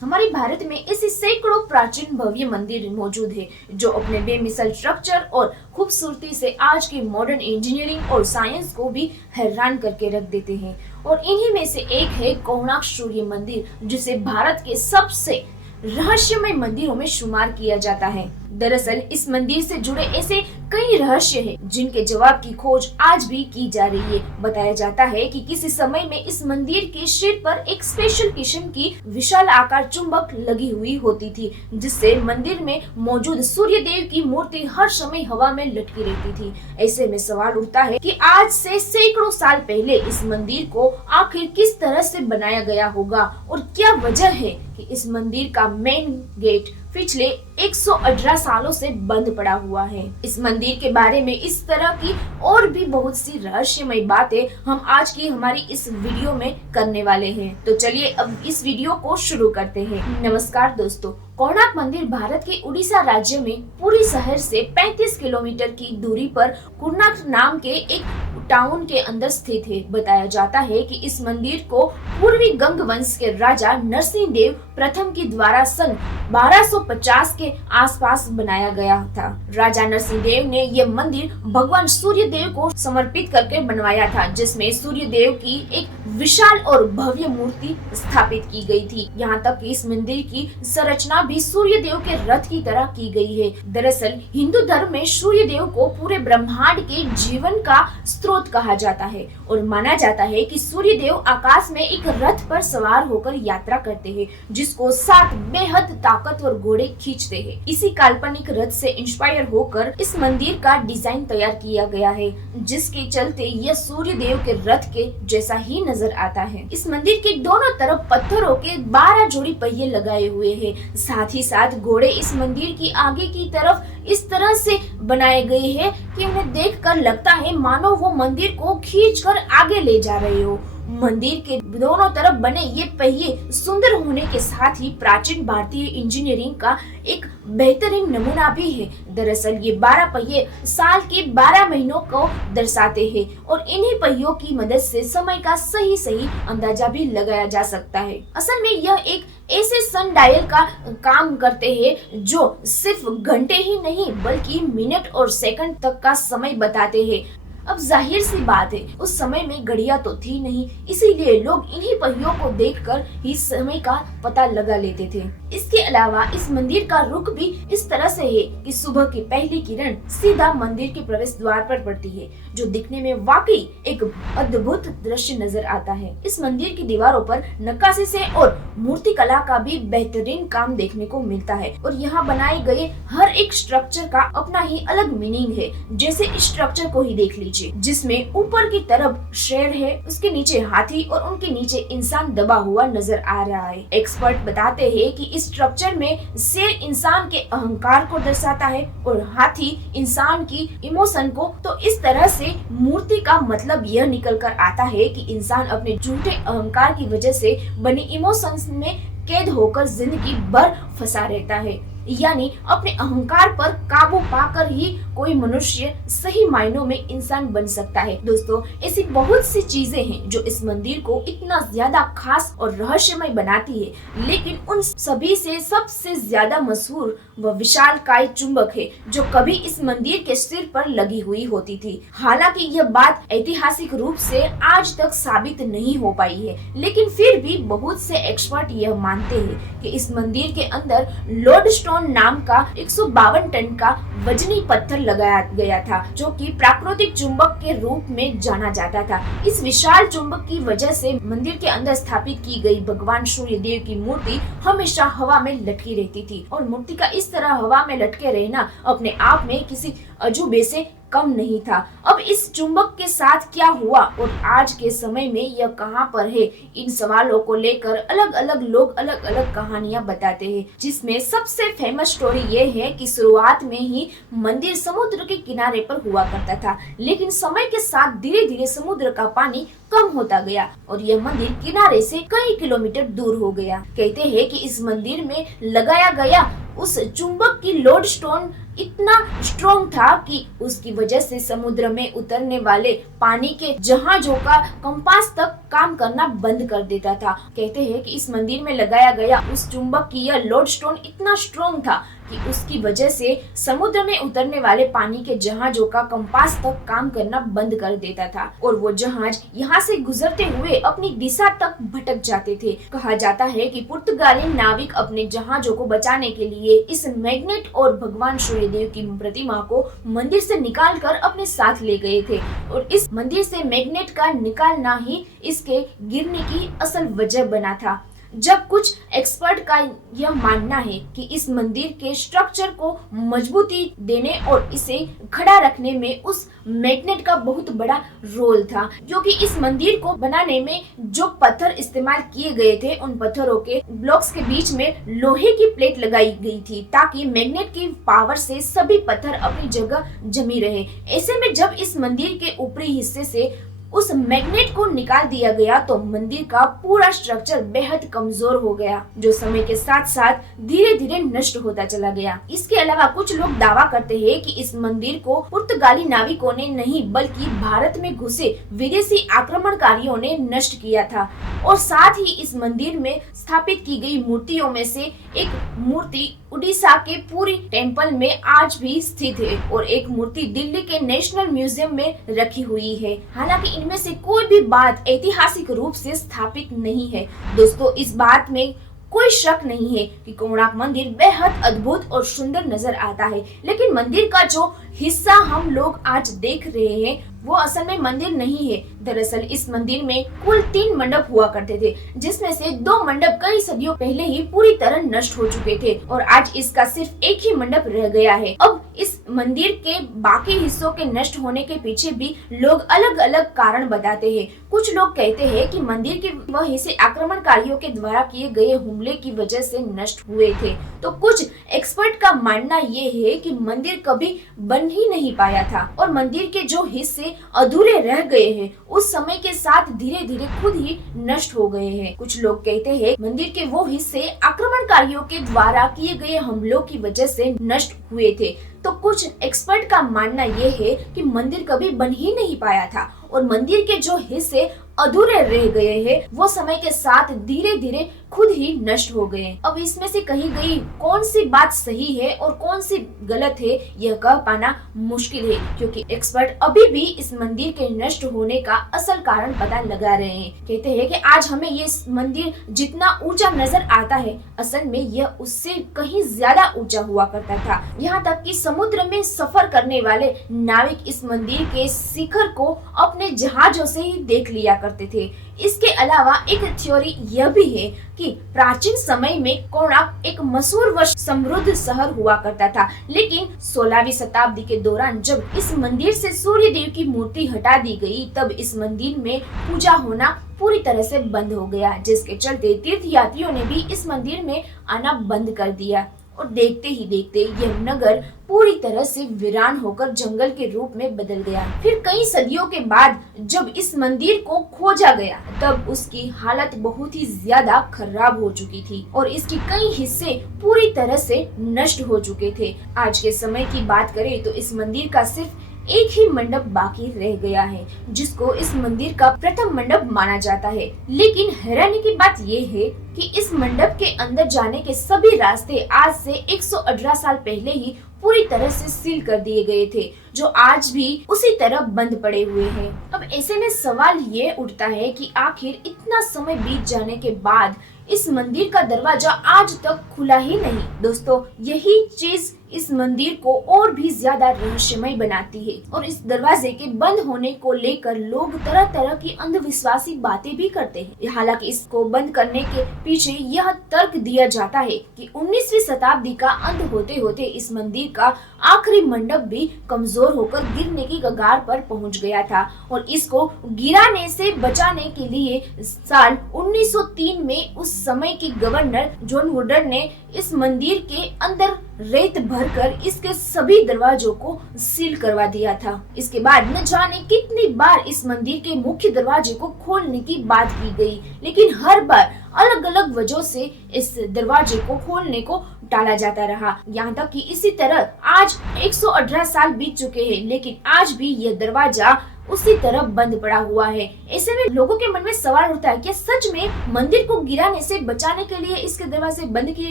हमारे भारत में ऐसे सैकड़ों प्राचीन भव्य मंदिर मौजूद है जो अपने बेमिसाल स्ट्रक्चर और खूबसूरती से आज के मॉडर्न इंजीनियरिंग और साइंस को भी हैरान करके रख देते हैं। और इन्हीं में से एक है कोणार्क सूर्य मंदिर, जिसे भारत के सबसे रहस्यमय मंदिरों में शुमार किया जाता है। दरअसल इस मंदिर से जुड़े ऐसे कई रहस्य हैं जिनके जवाब की खोज आज भी की जा रही है। बताया जाता है कि किसी समय में इस मंदिर के सिर पर एक स्पेशल किस्म की विशाल आकार चुंबक लगी हुई होती थी, जिससे मंदिर में मौजूद सूर्य देव की मूर्ति हर समय हवा में लटकी रहती थी। ऐसे में सवाल उठता है कि आज से सैकड़ों साल पहले इस मंदिर को आखिर किस तरह से बनाया गया होगा और क्या वजह है कि इस मंदिर का मेन गेट पिछले 118 सालों से बंद पड़ा हुआ है। इस मंदिर के बारे में इस तरह की और भी बहुत सी रहस्यमय बातें हम आज की हमारी इस वीडियो में करने वाले हैं। तो चलिए अब इस वीडियो को शुरू करते हैं। नमस्कार दोस्तों, कोणार्क मंदिर भारत के उड़ीसा राज्य में पुरी शहर से 35 किलोमीटर की दूरी पर कोणार्क नाम के एक टाउन के अंदर स्थित है। बताया जाता है कि इस मंदिर को पूर्वी गंग वंश के राजा नरसिंह देव प्रथम के द्वारा सन 1250 के आसपास बनाया गया था। राजा नरसिंह देव ने यह मंदिर भगवान सूर्य देव को समर्पित करके बनवाया था, जिसमें सूर्य देव की एक विशाल और भव्य मूर्ति स्थापित की गई थी। यहाँ तक कि इस मंदिर की संरचना भी सूर्य देव के रथ की तरह की गई है। दरअसल हिंदू धर्म में सूर्य देव को पूरे ब्रह्मांड के जीवन का स्रोत कहा जाता है और माना जाता है कि सूर्य देव आकाश में एक रथ पर सवार होकर यात्रा करते हैं, जिसको 7 बेहद ताकतवर घोड़े खींचते हैं। इसी काल्पनिक रथ से इंस्पायर होकर इस मंदिर का डिजाइन तैयार किया गया है, जिसके चलते यह सूर्य देव के रथ के जैसा ही नजर आता है। इस मंदिर के दोनों तरफ पत्थरों के 12 जोड़ी पहिए लगाए हुए हैं। साथ ही साथ घोड़े इस मंदिर की आगे की तरफ इस तरह से बनाए गए हैं कि उन्हें देखकर लगता है मानो वो मंदिर को खींचकर आगे ले जा रहे हो। मंदिर के दोनों तरफ बने ये पहिए सुंदर होने के साथ ही प्राचीन भारतीय इंजीनियरिंग का एक बेहतरीन नमूना भी है। दरअसल ये 12 पहिए साल के 12 महीनों को दर्शाते हैं और इन्हीं पहियों की मदद से समय का सही अंदाजा भी लगाया जा सकता है। असल में यह एक ऐसे सन डायल का काम करते हैं जो सिर्फ घंटे ही नहीं बल्कि मिनट और सेकंड तक का समय बताते हैं। अब जाहिर सी बात है, उस समय में घड़ियां तो थी नहीं, इसीलिए लोग इन्हीं पहियों को देखकर ही समय का पता लगा लेते थे। इसके अलावा इस मंदिर का रुख भी इस तरह से है कि सुबह की पहली किरण सीधा मंदिर के प्रवेश द्वार पर पड़ती है, जो दिखने में वाकई एक अद्भुत दृश्य नजर आता है। इस मंदिर की दीवारों पर नक्काशी से और मूर्ति कला का भी बेहतरीन काम देखने को मिलता है और यहाँ बनाए गए हर एक स्ट्रक्चर का अपना ही अलग मीनिंग है। जैसे इस स्ट्रक्चर को ही देख लीजिए, जिसमें ऊपर की तरफ शेर है, उसके नीचे हाथी और उनके नीचे इंसान दबा हुआ नजर आ रहा है। एक्सपर्ट बताते हैं कि इस स्ट्रक्चर में शेर इंसान के अहंकार को दर्शाता है और हाथी इंसान की इमोशन को। तो इस तरह से मूर्ति का मतलब यह निकल कर आता है कि इंसान अपने झूठे अहंकार की वजह से बनी इमोशंस में कैद होकर जिंदगी भर फंसा रहता है, यानी अपने अहंकार पर काबू पाकर ही कोई मनुष्य सही मायनों में इंसान बन सकता है। दोस्तों, ऐसी बहुत सी चीजें हैं जो इस मंदिर को इतना ज्यादा खास और रहस्यमय बनाती है, लेकिन उन सभी से सबसे ज्यादा मशहूर व विशालकाय चुंबक है जो कभी इस मंदिर के सिर पर लगी हुई होती थी। हालांकि यह बात ऐतिहासिक रूप से आज तक साबित नहीं हो पाई है, लेकिन फिर भी बहुत से एक्सपर्ट यह मानते हैं कि इस मंदिर के अंदर लोडस्टोन नाम का 152 टन का वजनी पत्थर लगाया गया था, जो कि प्राकृतिक चुंबक के रूप में जाना जाता था। इस विशाल चुंबक की वजह से मंदिर के अंदर स्थापित की गई भगवान सूर्य देव की मूर्ति हमेशा हवा में लटकी रहती थी और मूर्ति का इस तरह हवा में लटके रहना अपने आप में किसी अजूबे से कम नहीं था। अब इस चुंबक के साथ क्या हुआ और आज के समय में यह कहां पर है, इन सवालों को लेकर अलग अलग लोग अलग अलग कहानियां बताते हैं, जिसमें सबसे फेमस स्टोरी ये है कि शुरुआत में ही मंदिर समुद्र के किनारे पर हुआ करता था, लेकिन समय के साथ धीरे धीरे समुद्र का पानी कम होता गया और यह मंदिर किनारे से कई किलोमीटर दूर हो गया। कहते हैं कि इस मंदिर में लगाया गया उस चुंबक की लोडस्टोन इतना स्ट्रॉन्ग था कि उसकी वजह से समुद्र में उतरने वाले पानी के जहाजों का कंपास तक काम करना बंद कर देता था। कहते हैं कि इस मंदिर में लगाया गया उस चुंबकीय लोडस्टोन इतना स्ट्रॉन्ग था कि उसकी वजह से समुद्र में उतरने वाले पानी के जहाजों का कंपास तक काम करना बंद कर देता था और वो जहाज यहाँ से गुजरते हुए अपनी दिशा तक भटक जाते थे। कहा जाता है कि पुर्तगाली नाविक अपने जहाजों को बचाने के लिए इस मैग्नेट और भगवान सूर्यदेव की प्रतिमा को मंदिर से निकाल कर अपने साथ ले गए थे और इस मंदिर से मैग्नेट का निकालना ही इसके गिरने की असल वजह बना था। जब कुछ एक्सपर्ट का यह मानना है कि इस मंदिर के स्ट्रक्चर को मजबूती देने और इसे खड़ा रखने में उस मैग्नेट का बहुत बड़ा रोल था, क्योंकि इस मंदिर को बनाने में जो पत्थर इस्तेमाल किए गए थे उन पत्थरों के ब्लॉक्स के बीच में लोहे की प्लेट लगाई गई थी ताकि मैग्नेट की पावर से सभी पत्थर अपनी जगह जमी रहे। ऐसे में जब इस मंदिर के ऊपरी हिस्से से उस मैग्नेट को निकाल दिया गया तो मंदिर का पूरा स्ट्रक्चर बेहद कमजोर हो गया, जो समय के साथ साथ धीरे धीरे नष्ट होता चला गया। इसके अलावा कुछ लोग दावा करते हैं कि इस मंदिर को पुर्तगाली नाविकों ने नहीं बल्कि भारत में घुसे विदेशी आक्रमणकारियों ने नष्ट किया था और साथ ही इस मंदिर में स्थापित की गई मूर्तियों में से एक मूर्ति उड़ीसा के पुरी टेम्पल में आज भी स्थित है और एक मूर्ति दिल्ली के नेशनल म्यूजियम में रखी हुई है। हालांकि इनमें से कोई भी बात ऐतिहासिक रूप से स्थापित नहीं है। दोस्तों, इस बात में कोई शक नहीं है कि कोणार्क मंदिर बेहद अद्भुत और सुंदर नजर आता है, लेकिन मंदिर का जो हिस्सा हम लोग आज देख रहे हैं वो असल में मंदिर नहीं है। दरअसल इस मंदिर में कुल 3 मंडप हुआ करते थे, जिसमें से 2 मंडप कई सदियों पहले ही पूरी तरह नष्ट हो चुके थे और आज इसका सिर्फ एक ही मंडप रह गया है। अब इस मंदिर के बाकी हिस्सों के नष्ट होने के पीछे भी लोग अलग अलग कारण बताते हैं। कुछ लोग कहते हैं कि मंदिर के वह हिस्से आक्रमणकारियों के द्वारा किए गए हमले की वजह से नष्ट हुए थे, तो कुछ एक्सपर्ट का मानना ये है कि मंदिर कभी बन ही नहीं पाया था और मंदिर के जो हिस्से अधूरे रह गए हैं उस समय के साथ धीरे धीरे खुद ही नष्ट हो गए हैं। कुछ लोग कहते हैं मंदिर के वो हिस्से आक्रमणकारियों के द्वारा किए गए हमलों की वजह से नष्ट हुए थे, तो कुछ एक्सपर्ट का मानना ये है कि मंदिर कभी बन ही नहीं पाया था और मंदिर के जो हिस्से अधूरे रह गए हैं वो समय के साथ धीरे धीरे खुद ही नष्ट हो गए। अब इसमें से कही गई कौन सी बात सही है और कौन सी गलत है यह कह पाना मुश्किल है, क्योंकि एक्सपर्ट अभी भी इस मंदिर के नष्ट होने का असल कारण पता लगा रहे हैं। कहते हैं कि आज हमें ये मंदिर जितना ऊंचा नजर आता है असल में यह उससे कहीं ज्यादा ऊंचा हुआ करता था। यहाँ तक कि समुद्र में सफर करने वाले नाविक इस मंदिर के शिखर को अपने जहाजों से ही देख लिया करते थे। इसके अलावा एक थ्योरी यह भी है कि प्राचीन समय में कोणार्क एक मशहूर व समृद्ध शहर हुआ करता था, लेकिन 16वीं शताब्दी के दौरान जब इस मंदिर से सूर्य देव की मूर्ति हटा दी गई तब इस मंदिर में पूजा होना पूरी तरह से बंद हो गया, जिसके चलते तीर्थयात्रियों ने भी इस मंदिर में आना बंद कर दिया और देखते ही देखते यह नगर पूरी तरह से वीरान होकर जंगल के रूप में बदल गया। फिर कई सदियों के बाद जब इस मंदिर को खोजा गया तब उसकी हालत बहुत ही ज्यादा खराब हो चुकी थी और इसके कई हिस्से पूरी तरह से नष्ट हो चुके थे। आज के समय की बात करें तो इस मंदिर का सिर्फ एक ही मंडप बाकी रह गया है, जिसको इस मंदिर का प्रथम मंडप माना जाता है। लेकिन हैरानी की बात ये है कि इस मंडप के अंदर जाने के सभी रास्ते आज से 118 साल पहले ही पूरी तरह से सील कर दिए गए थे, जो आज भी उसी तरह बंद पड़े हुए हैं। अब ऐसे में सवाल ये उठता है कि आखिर इतना समय बीत जाने के बाद इस मंदिर का दरवाजा आज तक खुला ही नहीं। दोस्तों, यही चीज इस मंदिर को और भी ज्यादा रहस्यमय बनाती है और इस दरवाजे के बंद होने को लेकर लोग तरह तरह की अंधविश्वासी बातें भी करते हैं। हालांकि इसको बंद करने के पीछे यह तर्क दिया जाता है कि 19वीं शताब्दी का अंत होते होते इस मंदिर का आखिरी मंडप भी कमजोर होकर गिरने की कगार पर पहुंच गया था और इसको गिराने से बचाने के लिए साल 1903 में उस समय के गवर्नर जॉन वुडर ने इस मंदिर के अंदर रेत भर भरकर इसके सभी दरवाजों को सील करवा दिया था। इसके बाद न जाने कितनी बार इस मंदिर के मुख्य दरवाजे को खोलने की बात की गई, लेकिन हर बार अलग अलग वजहों से इस दरवाजे को खोलने को टाला जाता रहा। यहाँ तक कि इसी तरह आज 118 साल बीत चुके हैं, लेकिन आज भी यह दरवाजा उसी तरह बंद पड़ा हुआ है। ऐसे में लोगों के मन में सवाल उठता है कि सच में मंदिर को गिराने से बचाने के लिए इसके दरवाजे बंद किए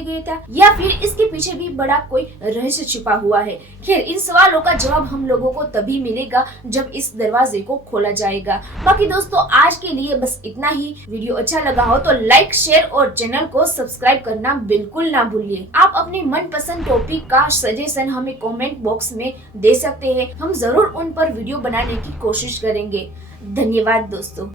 गए थे, या फिर इसके पीछे भी बड़ा कोई रहस्य छिपा हुआ है। खैर, इन सवालों का जवाब हम लोगों को तभी मिलेगा जब इस दरवाजे को खोला जाएगा। बाकी दोस्तों, आज के लिए बस इतना ही। वीडियो अच्छा लगा हो तो लाइक, शेयर और चैनल को सब्सक्राइब करना बिल्कुल ना भूलिए। आप अपने मनपसंद टॉपिक का सजेशन हमें कमेंट बॉक्स में दे सकते हैं, हम जरूर उन पर वीडियो बनाने की कोशिश करेंगे। धन्यवाद दोस्तों।